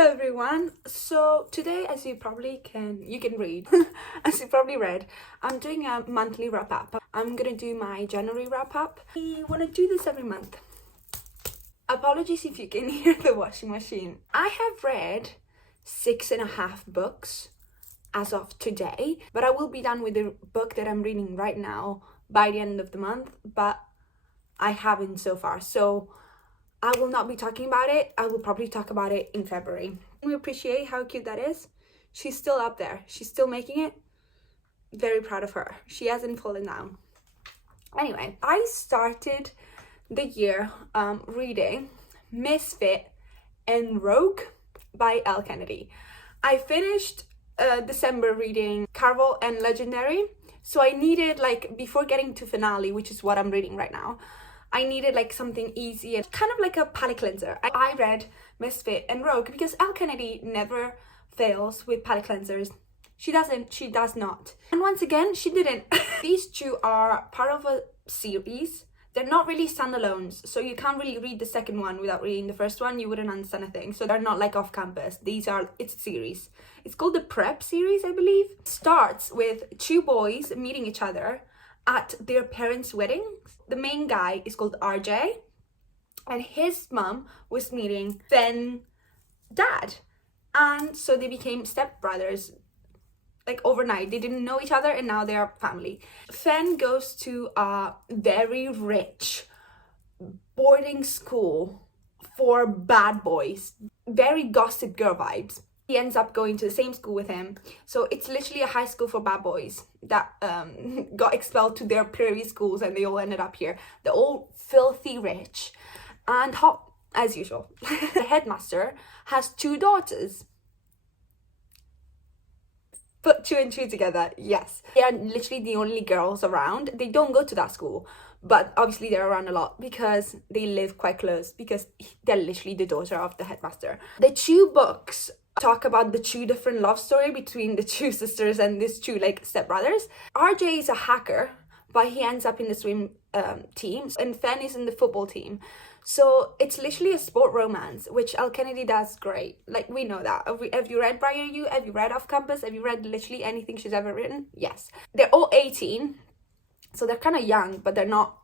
Hello everyone. So today, as you probably you can read, as you probably read, I'm doing a monthly wrap up. I'm gonna do my January wrap up. We want to do this every month. Apologies if you can hear the washing machine. I have read 6.5 books as of today, but I will be done with the book that I'm reading right now by the end of the month, but I haven't so far. So I will not be talking about it. I will probably talk about it in February. We appreciate how cute that is. She's still up there. She's still making it. Very proud of her. She hasn't fallen down. Anyway, I started the year reading Misfit and Rogue by Elle Kennedy. I finished December reading Carvel and Legendary. So I needed, like, before getting to finale, which is what I'm reading right now, I needed like something easy and kind of like a palate cleanser. I read Misfit and Rogue because Elle Kennedy never fails with palate cleansers. She does not. And once again, she didn't. These two are part of a series. They're not really standalones, so you can't really read the second one without reading the first one. You wouldn't understand a thing. So they're not like off campus. It's a series. It's called the Prep series, I believe. It starts with two boys meeting each other at their parents' wedding. The main guy is called RJ, and his mom was meeting Fenn's dad, and so they became stepbrothers like overnight. They didn't know each other and now they are family. Fenn goes to a very rich boarding school for bad boys, very Gossip Girl vibes. He ends up going to the same school with him, so it's literally a high school for bad boys that got expelled to their previous schools, and they all ended up here. They're all filthy rich and hot as usual. The headmaster has two daughters. Put two and two together, yes. They are literally the only girls around. They don't go to that school, but obviously they're around a lot because they live quite close, because they're literally the daughter of the headmaster. The two books talk about the two different love story between the two sisters and these two like stepbrothers. RJ is a hacker, but he ends up in the swim team, and Fenn is in the football team. So it's literally a sport romance, which Elle Kennedy does great. Like, we know that. Have you read by youuu? Have you read Off Campus? Have you read literally anything she's ever written? Yes. They're all 18, so they're kind of young, but they're not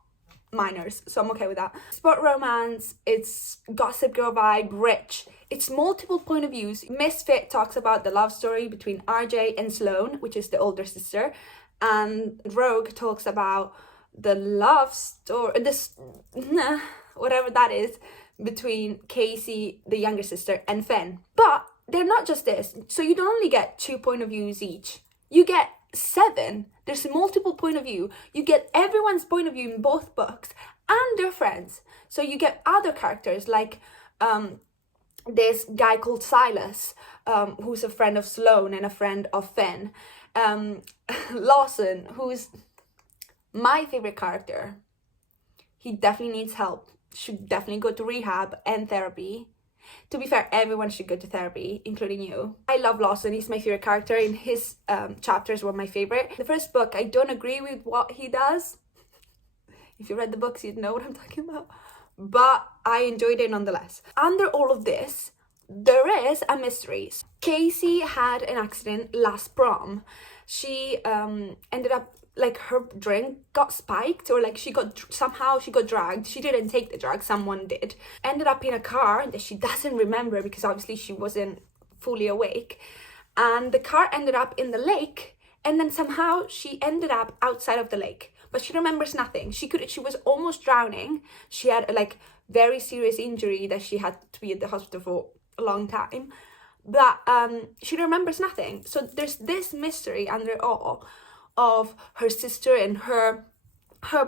minors, so I'm okay with that. Sport romance, it's Gossip Girl vibe, rich. It's multiple point of views. Misfit talks about the love story between RJ and Sloane, which is the older sister, and Rogue talks about the love story, whatever that is, between Casey, the younger sister, and Fenn. But they're not just this. So you don't only get 2 point of views each. You get 7. There's multiple point of view. You get everyone's point of view in both books and their friends. So you get other characters like this guy called Silas, who's a friend of Sloane and a friend of Fenn. Lawson, who's my favorite character. He definitely needs help. Should definitely go to rehab and therapy. To be fair, everyone should go to therapy, including you. I love Lawson. He's my favorite character, and his chapters were my favorite. The first book, I don't agree with what he does. If you read the books, you'd know what I'm talking about. But I enjoyed it nonetheless. Under all of this, there is a mystery. Casey had an accident last prom. She ended up, like, her drink got spiked, or like somehow she got drugged. She didn't take the drug, someone did. Ended up in a car that she doesn't remember because obviously she wasn't fully awake. And the car ended up in the lake, and then somehow she ended up outside of the lake. But she remembers nothing. She was almost drowning. She had a like very serious injury that she had to be at the hospital for a long time. But she remembers nothing. So there's this mystery under it all of her sister and her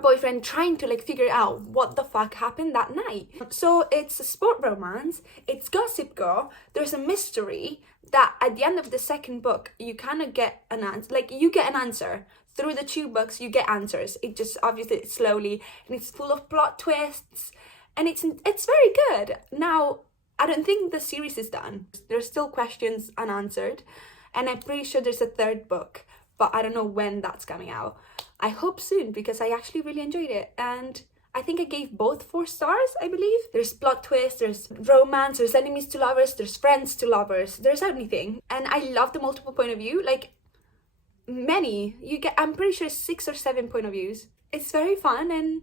boyfriend trying to like figure out what the fuck happened that night. So it's a sport romance, it's Gossip Girl, there's a mystery that at the end of the second book you kind of get an answer. Like, you get an answer through the 2 books. You get answers. It just obviously it's slowly, and it's full of plot twists, and it's very good. Now, I don't think the series is done. There's still questions unanswered, and I'm pretty sure there's a 3rd book, but I don't know when that's coming out. I hope soon, because I actually really enjoyed it, and I think I gave both 4 stars, I believe. There's plot twists, there's romance, there's enemies to lovers, there's friends to lovers, there's everything. And I love the multiple point of view, like many. I'm pretty sure 6 or 7 point of views. It's very fun and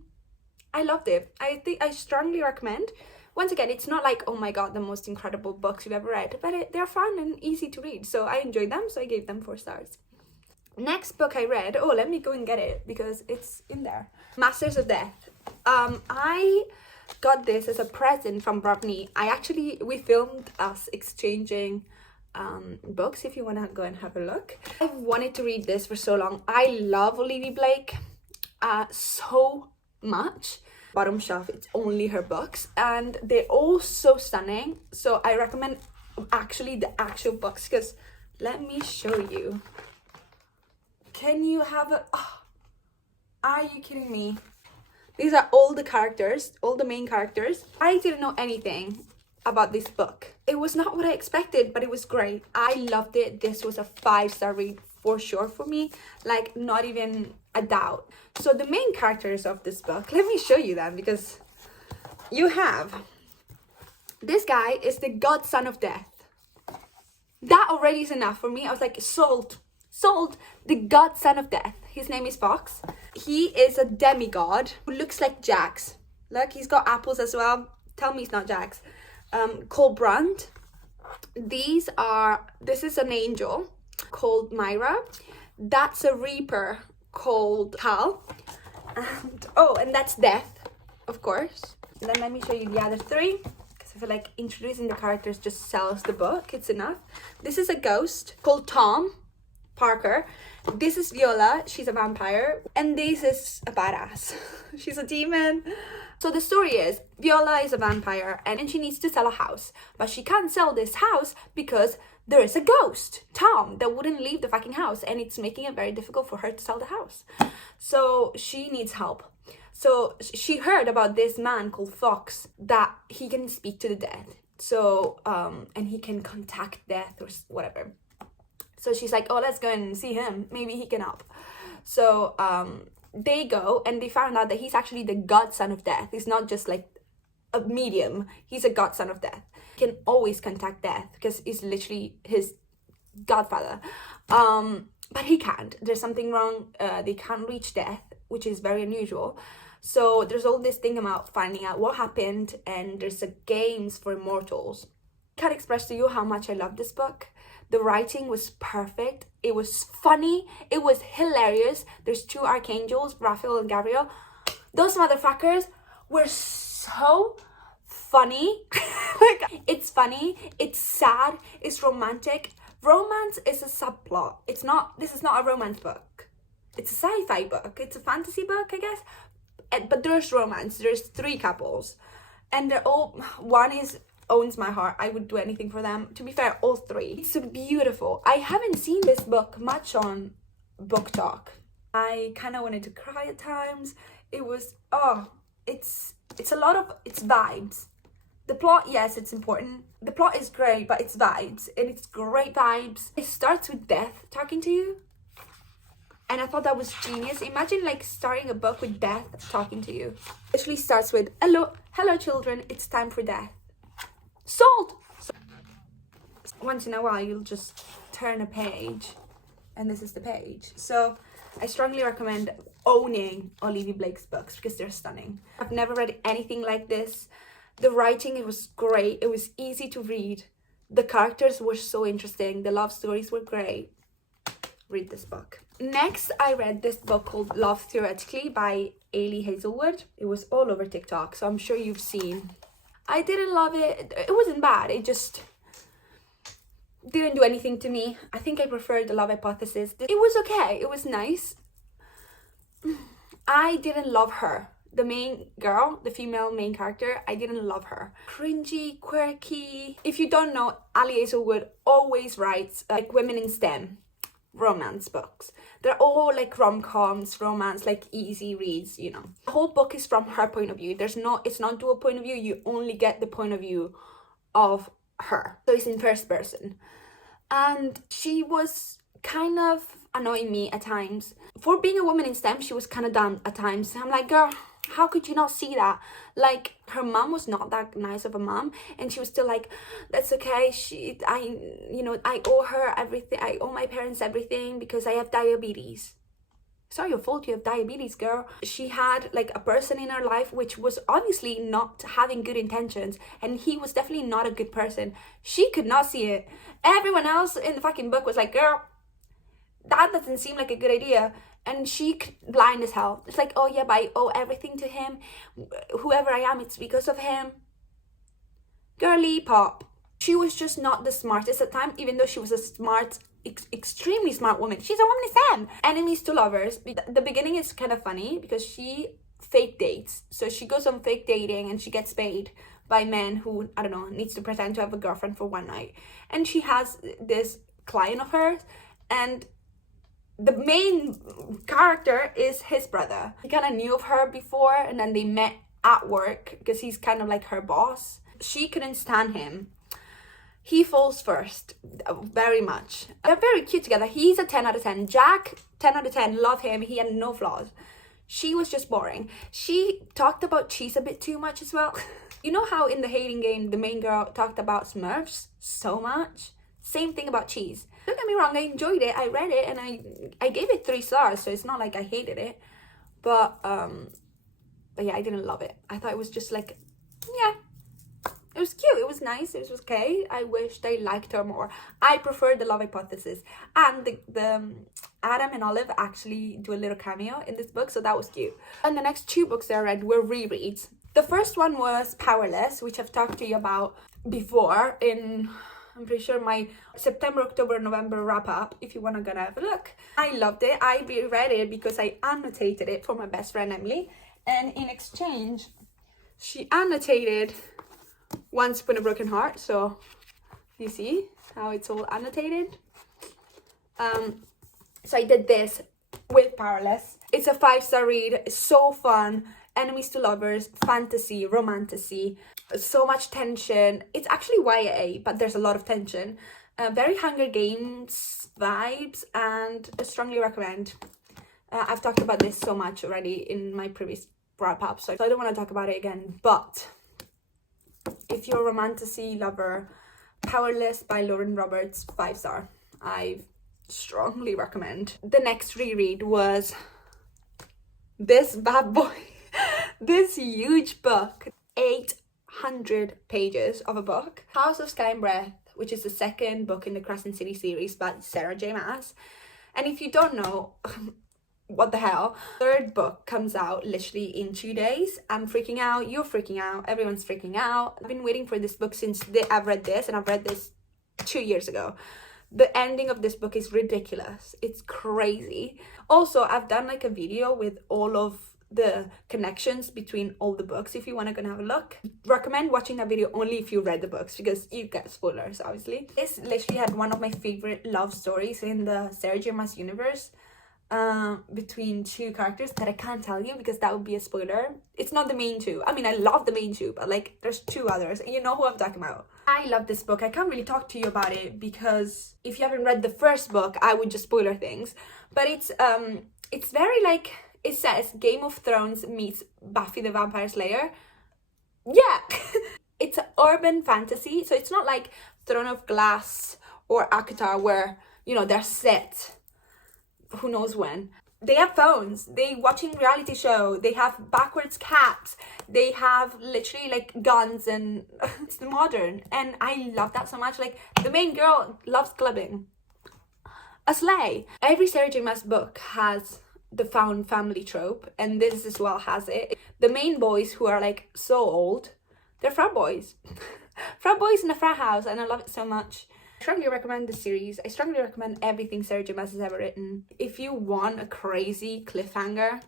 I loved it. I think I strongly recommend. Once again, it's not like, oh my god, the most incredible books you've ever read, but they're fun and easy to read. So I enjoyed them, so I gave them 4 stars. Next book I read, oh, let me go and get it because it's in there. Masters of Death. I got this as a present from Bravni. We filmed us exchanging books if you want to go and have a look. I've wanted to read this for so long. I love Olivia Blake so much. Bottom shelf, it's only her books and they're all so stunning. So I recommend actually the actual books because let me show you. Can you have a... Oh, are you kidding me? These are all the characters, all the main characters. I didn't know anything about this book. It was not what I expected, but it was great. I loved it. This was a 5-star read for sure for me. Like, not even a doubt. So the main characters of this book, let me show you them because you have... This guy is the godson of death. That already is enough for me. I was like, sold. Sold. The godson of death. His name is Fox. He is a demigod who looks like Jax. Look, he's got apples as well. Tell me it's not Jax. Called Brunt. This is an angel called Myra. That's a reaper called Hal. And that's Death, of course. And then let me show you the other 3. Because I feel like introducing the characters just sells the book. It's enough. This is a ghost called Tom Parker. This is Viola, she's a vampire, and this is a badass. She's a demon. So the story is, Viola is a vampire and she needs to sell a house, but she can't sell this house because there is a ghost, Tom, that wouldn't leave the fucking house, and it's making it very difficult for her to sell the house. So she needs help. So she heard about this man called Fox, that he can speak to the dead. So, and he can contact death or whatever. So she's like, oh, let's go and see him. Maybe he can help. So they go and they found out that he's actually the godson of death. He's not just like a medium. He's a godson of death. He can always contact death because he's literally his godfather. But he can't. There's something wrong. They can't reach death, which is very unusual. So there's all this thing about finding out what happened, and there's a games for immortals. I can't express to you how much I love this book. The writing was perfect. It was funny. It was hilarious. There's 2 archangels, Raphael and Gabriel. Those motherfuckers were so funny. Like, it's funny. It's sad. It's romantic. Romance is a subplot. This is not a romance book. It's a sci-fi book. It's a fantasy book, I guess. But there's romance. There's 3 couples. And they're all... One owns my heart. I would do anything for them. To be fair, all 3. It's beautiful. I haven't seen this book much on Book Talk. I kind of wanted to cry at times. It was, it's vibes. The plot, yes, it's important. The plot is great, but it's vibes, and it's great vibes. It starts with death talking to you, and I thought that was genius. Imagine like starting a book with death talking to you. It literally starts with, hello children, it's time for death. Sold! So, once in a while, you'll just turn a page, and this is the page. So I strongly recommend owning Olivia Blake's books because they're stunning. I've never read anything like this. The writing, it was great. It was easy to read. The characters were so interesting. The love stories were great. Read this book. Next, I read this book called Love Theoretically by Ailey Hazelwood. It was all over TikTok, so I'm sure you've seen. I didn't love it. It wasn't bad. It just didn't do anything to me. I think I preferred The Love Hypothesis. It was okay. It was nice. I didn't love her. The main girl, the female main character, I didn't love her. Cringy, quirky. If you don't know, Ali Hazelwood always writes like women in STEM romance books. They're all like rom-coms, romance, like easy reads, you know. The whole book is from her point of view. It's not dual point of view. You only get the point of view of her. So it's in first person. And she was kind of annoying me at times. For being a woman in STEM, she was kind of dumb at times. I'm like, girl, How could you not see that? Like, her mom was not that nice of a mom, and she was still like, that's okay, I owe her everything, I owe my parents everything because I have diabetes. It's not your fault you have diabetes, girl. She had like a person in her life which was obviously not having good intentions, and he was definitely not a good person. She could not see it. Everyone else in the fucking book was like, girl, that doesn't seem like a good idea. And she blind as hell. It's like, oh yeah, but I owe everything to him. Whoever I am, it's because of him. Girly pop. She was just not the smartest at the time, even though she was a smart, extremely smart woman. She's a woman of STEM. Enemies to lovers. The beginning is kind of funny because she fake dates. So she goes on fake dating and she gets paid by men who, I don't know, needs to pretend to have a girlfriend for one night. And she has this client of hers, and the main character is his brother. He kind of knew of her before, and then they met at work because he's kind of like her boss. She couldn't stand him. He falls first, very much. They're very cute together. He's a 10 out of 10. Jack, 10 out of 10, love him. He had no flaws. She was just boring. She talked about cheese a bit too much as well. You know how in the hating game, the main girl talked about Smurfs so much? Same thing about cheese. Don't get me wrong, I enjoyed it. I read it and I gave it 3 stars, so it's not like I hated it. But yeah, I didn't love it. I thought it was just like, yeah, it was cute, it was nice, it was okay. I wished I liked her more. I prefer the love hypothesis. And the Adam and Olive actually do a little cameo in this book, so that was cute. And the next 2 books that I read were rereads. The first one was Powerless, which I've talked to you about before in, I'm pretty sure, my September, October, November wrap up, if you want to go have a look. I loved it. I reread it because I annotated it for my best friend Emily, and in exchange she annotated Once Upon a Broken Heart. So you see how it's all annotated. So I did this with Powerless. It's a 5-star read. It's so fun. Enemies to lovers, fantasy, romantasy, so much tension. It's actually YA, but there's a lot of tension. Very Hunger Games vibes, and I strongly recommend. I've talked about this so much already in my previous wrap-up, so I don't want to talk about it again. But if you're a romantasy lover, Powerless by Lauren Roberts, 5-star. I strongly recommend. The next reread was this bad boy. This huge book, 800 pages of a book. House of Sky and Breath, which is the second book in the Crescent City series by Sarah J. Maas. And if you don't know, what the hell, third book comes out literally in 2 days. I'm freaking out, you're freaking out, everyone's freaking out. I've been waiting for this book since I've read this, and I've read this 2 years ago. The ending of this book is ridiculous. It's crazy. Also, I've done like a video with all of the connections between all the books. If you want to go and have a look, recommend watching that video only if you read the books, because you get spoilers obviously. This literally had one of my favorite love stories in the Sarah J. Maas universe, between 2 characters that I can't tell you because that would be a spoiler. It's not the main 2. I mean, I love the main 2, but like there's 2 others, and you know who I'm talking about. I love this book. I can't really talk to you about it because if you haven't read the first book, I would just spoiler things. But it's very like, it says Game of Thrones meets Buffy the Vampire Slayer. Yeah. It's an urban fantasy, so it's not like Throne of Glass or Akatar where, you know, they're set who knows when. They have phones, they watching reality show, they have backwards cats, they have literally like guns, and it's modern, and I love that so much. Like, the main girl loves clubbing. A slay. Every Sarah J. Maas book has the found family trope, and this as well has it. The main boys who are like so old, they're frat boys. Frat boys in a frat house, and I love it so much. I strongly recommend the series. I strongly recommend everything Sarah J. Maas has ever written. If you want a crazy cliffhanger,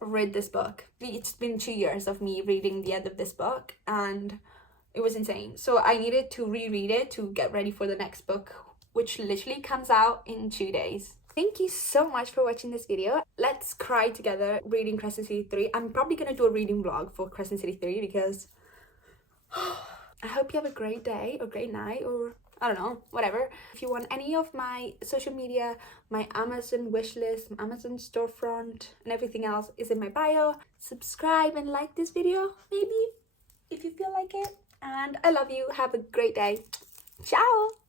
read this book. It's been 2 years of me reading the end of this book, and it was insane. So I needed to reread it to get ready for the next book, which literally comes out in 2 days. Thank you so much for watching this video. Let's cry together reading Crescent City 3. I'm probably gonna do a reading vlog for Crescent City 3 because I hope you have a great day or great night or I don't know, whatever. If you want any of my social media, my Amazon wishlist, Amazon storefront, and everything else is in my bio. Subscribe and like this video, maybe, if you feel like it. And I love you. Have a great day. Ciao!